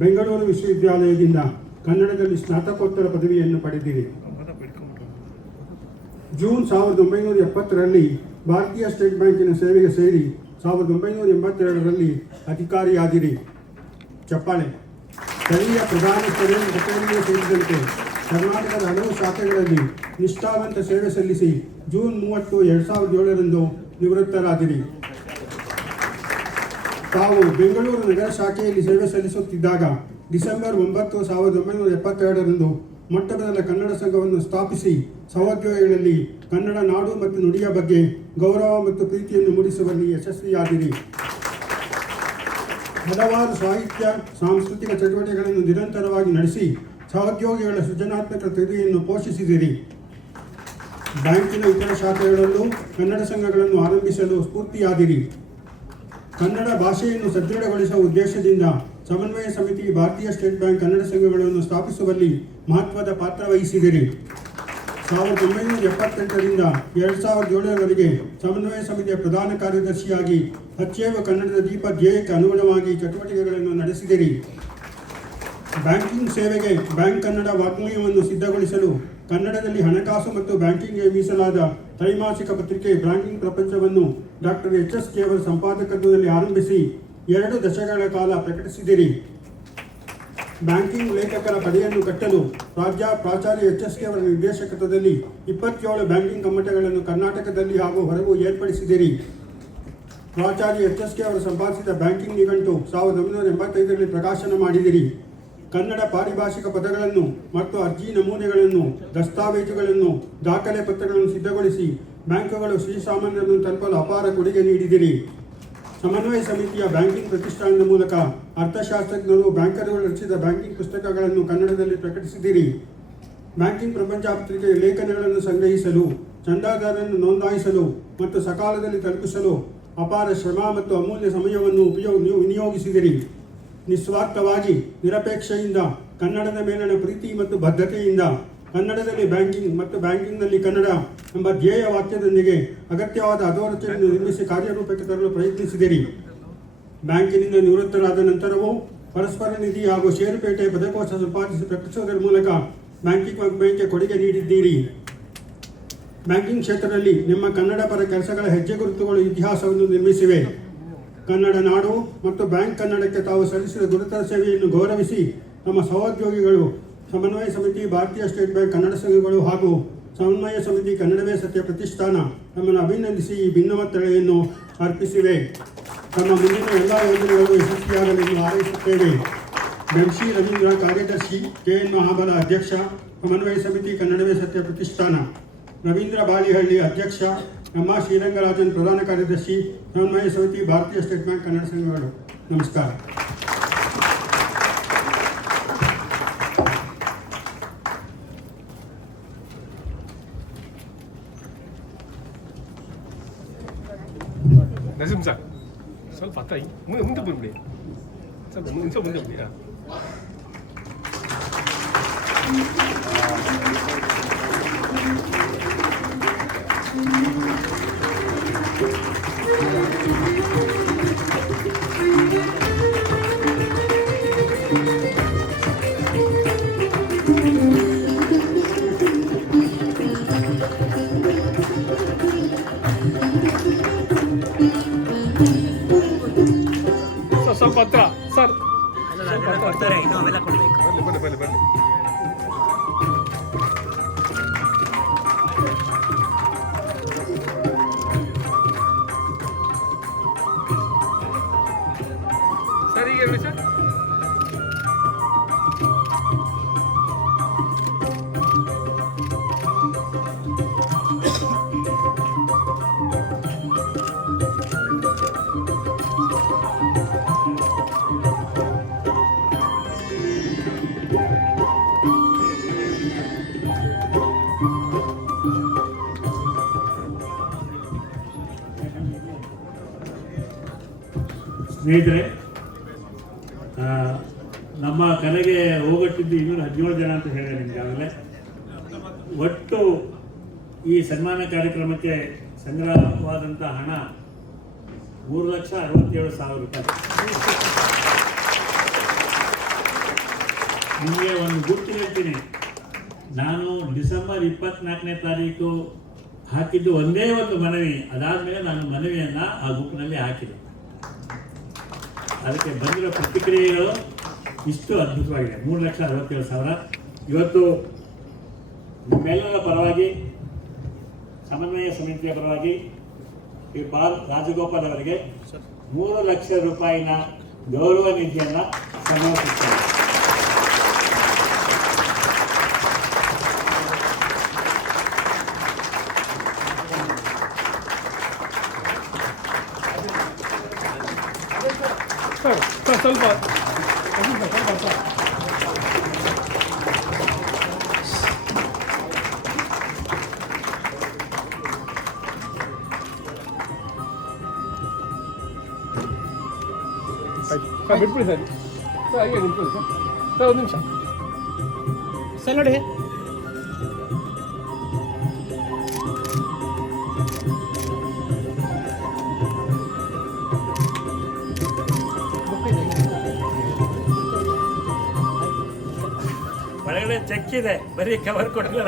ಬೆಂಗಳೂರು ವಿಶ್ವವಿದ್ಯಾಲಯದಿಂದ ಕನ್ನಡದಲ್ಲಿ ಸ್ನಾತಕೋತ್ತರ ಪದವಿಯನ್ನು ಪಡೆದಿರಿ ಜೂನ್ ಸಾವಿರದ ಒಂಬೈನೂರ ಎಪ್ಪತ್ತರಲ್ಲಿ ಭಾರತೀಯ ಸ್ಟೇಟ್ ಬ್ಯಾಂಕಿನ ಸೇವೆಗೆ ಸೇರಿ ಸಾವಿರದ ಒಂಬೈನೂರ ಎಂಬತ್ತೆರಡರಲ್ಲಿ ಅಧಿಕಾರಿಯಾದಿರಿ ಚಪ್ಪಾಳೆ. ಸ್ಥಳೀಯ ಪ್ರಧಾನ ಸ್ಥಳೀಯ ಸೇರಿದಂತೆ ಕರ್ನಾಟಕದ ಹಲವು ಶಾಖೆಗಳಲ್ಲಿ ನಿಷ್ಠಾವಂತ ಸೇವೆ ಸಲ್ಲಿಸಿ ಜೂನ್ ಮೂವತ್ತು, ಎರಡು ಸಾವಿರದ ಏಳರಂದು ನಿವೃತ್ತರಾದಿರಿ ತಾವು ಬೆಂಗಳೂರು ನಗರ ಶಾಖೆಯಲ್ಲಿ ಸೇವೆ ಸಲ್ಲಿಸುತ್ತಿದ್ದಾಗ ಡಿಸೆಂಬರ್ ಒಂಬತ್ತು ಸಾವಿರದ ಒಂಬೈನೂರ ಎಪ್ಪತ್ತೆರಡರಂದು ಮೊಟ್ಟಮೊದಲ ಕನ್ನಡ ಸಂಘವನ್ನು ಸ್ಥಾಪಿಸಿ ಸಹೋದ್ಯೋಗಿಗಳಲ್ಲಿ ಕನ್ನಡ ನಾಡು ಮತ್ತು ನುಡಿಯ ಬಗ್ಗೆ ಗೌರವ ಮತ್ತು ಪ್ರೀತಿಯನ್ನು ಮೂಡಿಸುವಲ್ಲಿ ಯಶಸ್ವಿಯಾದಿರಿ. ಹಲವಾರು ಸಾಹಿತ್ಯ, ಸಾಂಸ್ಕೃತಿಕ ಚಟುವಟಿಕೆಗಳನ್ನು ನಿರಂತರವಾಗಿ ನಡೆಸಿ ಸಹೋದ್ಯೋಗಿಗಳ ಸೃಜನಾತ್ಮಕ ತೆರಿಗೆಯನ್ನು ಪೋಷಿಸಿದಿರಿ. ಬ್ಯಾಂಕಿನ ಇತರ ಶಾಖೆಗಳಲ್ಲೂ ಕನ್ನಡ ಸಂಘಗಳನ್ನು ಆರಂಭಿಸಲು ಸ್ಫೂರ್ತಿಯಾದಿರಿ. ಕನ್ನಡ ಭಾಷೆಯನ್ನು ಸದೃಢಗೊಳಿಸುವ ಉದ್ದೇಶದಿಂದ ಸಮನ್ವಯ ಸಮಿತಿ ಭಾರತೀಯ ಸ್ಟೇಟ್ ಬ್ಯಾಂಕ್ ಕನ್ನಡ ಸಂಘಗಳನ್ನು ಸ್ಥಾಪಿಸುವಲ್ಲಿ ಮಹತ್ವದ ಪಾತ್ರ ವಹಿಸಿದಿರಿ ಸಾವಿರದ ಒಂಬೈನೂರ ಎಪ್ಪತ್ತೆಂಟರಿಂದ ಎರಡು ಸಾವಿರದ ಏಳರವರೆಗೆ ಸಮನ್ವಯ ಸಮಿತಿಯ ಪ್ರಧಾನ ಕಾರ್ಯದರ್ಶಿಯಾಗಿ ಹಚ್ಚೇವ ಕನ್ನಡದ ದೀಪ ಧ್ಯೇಯಕ್ಕೆ ಅನುಗುಣವಾಗಿ ಚಟುವಟಿಕೆಗಳನ್ನು ನಡೆಸಿದಿರಿ. ಬ್ಯಾಂಕಿಂಗ್ ಸೇವೆಗೆ ಬ್ಯಾಂಕ್ ಕನ್ನಡ ವಾಗ್ಮಯವನ್ನು ಸಿದ್ಧಗೊಳಿಸಲು ಕನ್ನಡದಲ್ಲಿ ಹಣಕಾಸು ಮತ್ತು ಬ್ಯಾಂಕಿಂಗ್ಗೆ ಮೀಸಲಾದ ತ್ರೈಮಾಸಿಕ ಪತ್ರಿಕೆ ಬ್ಯಾಂಕಿಂಗ್ ಪ್ರಪಂಚವನ್ನು ಡಾಕ್ಟರ್ ಎಚ್ ಎಸ್ ಕೆ ಅವರ ಸಂಪಾದಕತ್ವದಲ್ಲಿ ಆರಂಭಿಸಿ ಎರಡು ದಶಕಗಳ ಕಾಲ ಪ್ರಕಟಿಸಿದಿರಿ ಬ್ಯಾಂಕಿಂಗ್ ಲೇಖಕರ ಪಡೆಯನ್ನು ಕಟ್ಟಲು ರಾಜ್ಯ ಪ್ರಾಚಾರ್ಯ ಎಚ್ ಎಸ್ ಕೆ ಅವರ ನಿರ್ದೇಶಕತ್ವದಲ್ಲಿ ಇಪ್ಪತ್ತೇಳು ಬ್ಯಾಂಕಿಂಗ್ ಕಮ್ಮಟಗಳನ್ನು ಕರ್ನಾಟಕದಲ್ಲಿ ಹಾಗೂ ಹೊರಗೂ ಏರ್ಪಡಿಸಿದಿರಿ ಪ್ರಾಚಾರ್ಯ ಎಚ್ ಎಸ್ ಕೆ ಅವರು ಸಂಪಾದಿಸಿದ ಬ್ಯಾಂಕಿಂಗ್ ನಿಘಂಟು ಸಾವಿರದ ಒಂಬೈನೂರ ಎಂಬತ್ತೈದರಲ್ಲಿ ಪ್ರಕಾಶನ ಮಾಡಿದಿರಿ ಕನ್ನಡ ಪಾರಿಭಾಷಿಕ ಪದಗಳನ್ನು ಮತ್ತು ಅರ್ಜಿ ನಮೂನೆಗಳನ್ನು, ದಸ್ತಾವೇಜುಗಳನ್ನು, ದಾಖಲೆ ಪತ್ರಗಳನ್ನು ಸಿದ್ಧಗೊಳಿಸಿ ಬ್ಯಾಂಕುಗಳು ಶ್ರೀಸಾಮಾನ್ಯರನ್ನು ತಲುಪಲು ಅಪಾರ ಕೊಡುಗೆ ನೀಡಿದಿರಿ ಸಮನ್ವಯ ಸಮಿತಿಯ ಬ್ಯಾಂಕಿಂಗ್ ಪ್ರತಿಷ್ಠಾನದ ಮೂಲಕ ಅರ್ಥಶಾಸ್ತ್ರಜ್ಞರು, ಬ್ಯಾಂಕರ್ಗಳು ರಚಿಸಿದ ಬ್ಯಾಂಕಿಂಗ್ ಪುಸ್ತಕಗಳನ್ನು ಕನ್ನಡದಲ್ಲಿ ಪ್ರಕಟಿಸಿದಿರಿ ಬ್ಯಾಂಕಿಂಗ್ ಪ್ರಪಂಚ ಪತ್ರಿಕೆಯ ಲೇಖನಗಳನ್ನು ಸಂಗ್ರಹಿಸಲು, ಚಂದಾದಾರರನ್ನು ನೋಂದಾಯಿಸಲು ಮತ್ತು ಸಕಾಲದಲ್ಲಿ ತಲುಪಿಸಲು ಅಪಾರ ಶ್ರಮ ಮತ್ತು ಅಮೂಲ್ಯ ಸಮಯವನ್ನು ಉಪಯೋಗ ವಿನಿಯೋಗಿಸಿದಿರಿ ನಿಸ್ವಾರ್ಥವಾಗಿ, ನಿರಪೇಕ್ಷೆಯಿಂದ, ಕನ್ನಡದ ಮೇಲಿನ ಪ್ರೀತಿ ಮತ್ತು ಬದ್ಧತೆಯಿಂದ ಕನ್ನಡದಲ್ಲಿ ಬ್ಯಾಂಕಿಂಗ್ ಮತ್ತು ಬ್ಯಾಂಕಿಂಗ್ನಲ್ಲಿ ಕನ್ನಡ ಎಂಬ ಧ್ಯೇಯ ವಾಕ್ಯದೊಂದಿಗೆ ಅಗತ್ಯವಾದ ಅಧೋರಚನೆಯನ್ನು ನಿರ್ಮಿಸಿ ಕಾರ್ಯರೂಪಕ್ಕೆ ತರಲು ಪ್ರಯತ್ನಿಸಿದಿರಿ. ಬ್ಯಾಂಕಿನಿಂದ ನಿವೃತ್ತರಾದ ನಂತರವೂ ಪರಸ್ಪರ ನಿಧಿ ಹಾಗೂ ಷೇರುಪೇಟೆ ಪದಕೋಶ ಸಂಪಾದಿಸಿ ಪ್ರಕಟಿಸುವುದರ ಮೂಲಕ ಬ್ಯಾಂಕಿಂಗ್ ಬ್ಯಾಂಕ್ಗೆ ಕೊಡುಗೆ ನೀಡಿದ್ದೀರಿ. ಬ್ಯಾಂಕಿಂಗ್ ಕ್ಷೇತ್ರದಲ್ಲಿ ನಿಮ್ಮ ಕನ್ನಡ ಪರ ಕೆಲಸಗಳ ಹೆಜ್ಜೆ ಗುರುತುಗಳು ಇತಿಹಾಸವನ್ನು ನಿರ್ಮಿಸಿವೆ. ಕನ್ನಡ ನಾಡು ಮತ್ತು ಬ್ಯಾಂಕ್ ಕನ್ನಡಕ್ಕೆ ತಾವು ಸಲ್ಲಿಸಿದ ಗುರುತರ ಸೇವೆಯನ್ನು ಗೌರವಿಸಿ ನಮ್ಮ ಸಹೋದ್ಯೋಗಿಗಳು, ಸಮನ್ವಯ ಸಮಿತಿ, ಭಾರತೀಯ ಸ್ಟೇಟ್ ಬ್ಯಾಂಕ್, ಕನ್ನಡ ಸಂಘಗಳು ಹಾಗೂ ಸಮನ್ವಯ ಸಮಿತಿ ಕನ್ನಡವೇ ಸತ್ಯ ಪ್ರತಿಷ್ಠಾನ ನಮ್ಮನ್ನು ಅಭಿನಂದಿಸಿ ಈ ಭಿನ್ನಮತ್ತಳೆಯನ್ನು ಅರ್ಪಿಸಿವೆ. ತಮ್ಮ ಮುಂದಿನ ಎಲ್ಲ ಯೋಜನೆಗಳು ಯಶಸ್ವಿಯಾಗಲೆಂದು ಹಾರೈಸುತ್ತೇವೆ. ಬೆಂಶಿ ರವೀಂದ್ರ ಕಾರ್ಯದರ್ಶಿ ಕೆ ಎನ್ ಮಹಾಬಲ ಅಧ್ಯಕ್ಷ, ಸಮನ್ವಯ ಸಮಿತಿ ಕನ್ನಡವೇ ಸತ್ಯ ಪ್ರತಿಷ್ಠಾನ. ರವೀಂದ್ರ ಬಾಲಿಹಳ್ಳಿ ಅಧ್ಯಕ್ಷ ನಮ್ಮ ಶ್ರೀರಂಗರಾಜನ್ ಪ್ರಧಾನ ಕಾರ್ಯದರ್ಶಿ ಸಮನ್ವಯ ಸಮಿತಿ ಭಾರತೀಯ ಸ್ಟೇಟ್ ಬ್ಯಾಂಕ್ ಕನ್ನಡ ಸಂಘಗಳು ನಮಸ್ಕಾರ ನಜೀಮ್ ಸರ್ ಸ್ವಲ್ಪ ಹತ್ತ ಮುಂದೆ ಮುಂದೆ ಬಂದ್ಬಿಡಿ ಸ್ವಲ್ಪ ಮುಂದೆ ಸ್ವಲ್ಪ ಮುಂದೆ ಬಿಡಿ ಸ್ವಲ್ಪ ಹತ್ರ ಸರ್ ಅಲ್ಲ ಅದೆಲ್ಲ ಕೊಡ್ತಾರೆ ಇನ್ನು ಅವೆಲ್ಲ ಕೊಡ್ಬೇಕು ಬನ್ನಿ ಬನ್ನಿ ಬನ್ನಿ ಬನ್ನಿ ಸರ್ ಈಗ ಹೇಳಿ ಸರ್ ಸ್ನೇಹಿತರೆ ನಮ್ಮ ಕಲೆಗೆ ಹೋಗಟ್ಟಿದ್ದು ಇನ್ನೂರ ಹದಿನೇಳು ಜನ ಅಂತ ಹೇಳಿದೆ ನಿಮ್ಗೆ ಆಮೇಲೆ ಒಟ್ಟು ಈ ಸನ್ಮಾನ ಕಾರ್ಯಕ್ರಮಕ್ಕೆ ಸಂಗ್ರಹವಾದಂಥ ಹಣ ಮೂರು ಲಕ್ಷ ಅರವತ್ತೇಳು ಸಾವಿರ ರೂಪಾಯಿ. ನಿಮಗೆ ಒಂದು ಗುರ್ತು ಹೇಳ್ತೀನಿ. ನಾನು ಡಿಸೆಂಬರ್ ಇಪ್ಪತ್ನಾಲ್ಕನೇ ತಾರೀಕು ಹಾಕಿದ್ದು ಒಂದೇ ಒಂದು ಮನವಿ. ಅದಾದಮೇಲೆ ನಾನು ಮನವಿಯನ್ನು ಆ ಬುಕ್ನಲ್ಲಿ ಹಾಕಿದೆ. ಅದಕ್ಕೆ ಬಂದಿರೋ ಪ್ರತಿಕ್ರಿಯೆಗಳು ಇಷ್ಟು ಅದ್ಭುತವಾಗಿದೆ. ಮೂರು ಲಕ್ಷ ಅರವತ್ತೇಳು ಸಾವಿರ. ಇವತ್ತು ನಿಮ್ಮೆಲ್ಲರ ಪರವಾಗಿ, ಸಮನ್ವಯ ಸಮಿತಿಯ ಪರವಾಗಿ ಈ ಬಾಲ್ ರಾಜಗೋಪಾಲ್ ಅವರಿಗೆ ಮೂರು ಲಕ್ಷ ರೂಪಾಯಿನ ಗೌರವ ನಿಧಿಯನ್ನು ಸಮರ್ಪಿಸ್ತಾರೆ ಸರ್ ಸರ್ ಸ್ವಲ್ಪ ಸರ್ ಬಿಟ್ಬಿಡಿ ಸರ್ ಸರ್ ಹಾಗೆ ನಿಂತ್ಕೊಳ್ಳಿ ಸರ್ ಸರ್ ಒಂದು ನಿಮಿಷ ಸರ್ ನೋಡಿ ಒಳಗಡೆ ಚೆಕ್ ಇದೆ ಬರೀ ಕವರ್ ಕೊಟ್ಟಿಲ್ಲ